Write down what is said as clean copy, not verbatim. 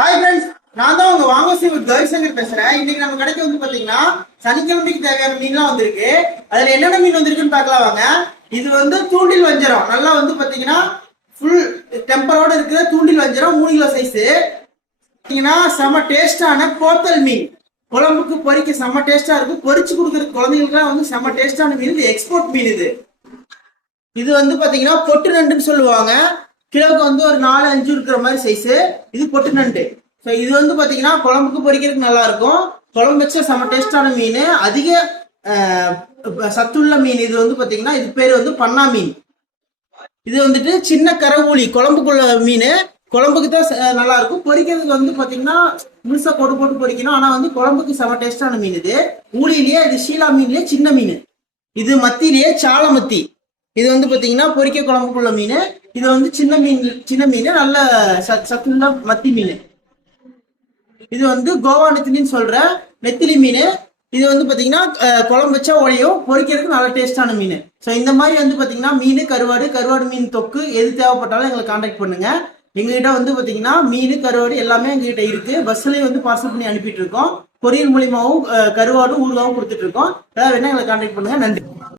Hi friends, நான் தான் உங்க வாங்கோசி கவிசங்கர் பேசுறேன். இன்னைக்கு நம்ம கடைக்கு வந்து பாத்தீங்கன்னா சனிக்கிழமைக்கு தேவையான மீன்லாம் வந்திருக்கு. அதுல என்னென்ன மீன் வந்திருக்குன்னு பார்க்கலாம் வாங்க. இது வந்து தூண்டில் வஞ்சரம், நல்லா வந்து பாத்தீங்கன்னா ஃபுல் டெம்பரோட இருக்கிற தூண்டில் வஞ்சரம் 3 கிலோ சைஸ். பாத்தீங்கன்னா செம டேஸ்டான கோத்தல் மீன், குழம்புக்கு பொரிக்க செம்ம டேஸ்டா இருக்கும். பொரிச்சு கொடுக்குற குழந்தைங்களுக்கு வந்து செம்ம டேஸ்டான மீன். இது எக்ஸ்போர்ட் மீன். இது வந்து பாத்தீங்கன்னா பொட்டு நண்டுன்னு சொல்லுவாங்க. கிலோவுக்கு வந்து ஒரு 4-5 இருக்கிற மாதிரி சைஸ். இது பொட்டு நண்டு. ஸோ இது வந்து பாத்தீங்கன்னா குழம்புக்கு பொரிக்கிறதுக்கு நல்லா இருக்கும். குழம்பு வச்சா செம்ம டேஸ்டான மீன், அதிக சத்துள்ள மீன். இது வந்து பாத்தீங்கன்னா இது பேர் வந்து பண்ணா மீன். இது வந்துட்டு சின்ன கரவூலி, குழம்புக்குள்ள மீன். குழம்புக்கு தான் நல்லா இருக்கும். பொரிக்கிறதுக்கு வந்து பாத்தீங்கன்னா முழுசா போட்டு போட்டு பொரிக்கணும். ஆனா வந்து குழம்புக்கு செம டேஸ்டான மீன். இது ஊழியிலேயே, இது ஷீலா மீன்லயே சின்ன மீன். இது மத்தியிலேயே சால மத்தி. இது வந்து பாத்தீங்கன்னா பொரிக்க குழம்புக்குள்ள மீன். இது வந்து சின்ன மீன் நல்ல சத்துள்ள மத்தி மீன். இது வந்து கோவா நெத்திலின்னு சொல்ற நெத்திலி மீன். இது வந்து பாத்தீங்கன்னா குழம்பு வச்சா உடையும், பொரிக்கிறதுக்கு நல்ல டேஸ்டான மீன். ஸோ இந்த மாதிரி வந்து பாத்தீங்கன்னா மீன், கருவாடு மீன் தொக்கு எது தேவைப்பட்டாலும் எங்களை கான்டாக்ட் பண்ணுங்க. எங்ககிட்ட வந்து பாத்தீங்கன்னா மீன், கருவாடு எல்லாமே எங்ககிட்ட இருக்கு. பஸ்லயே வந்து பார்சல் பண்ணி அனுப்பிட்டு இருக்கோம். கொரியர் மூலியமாவும் கருவாடும் ஊறுகாவும் கொடுத்துட்டு இருக்கோம். ஏதாவது வேணா எங்களை கான்டாக்ட் பண்ணுங்க. நன்றி.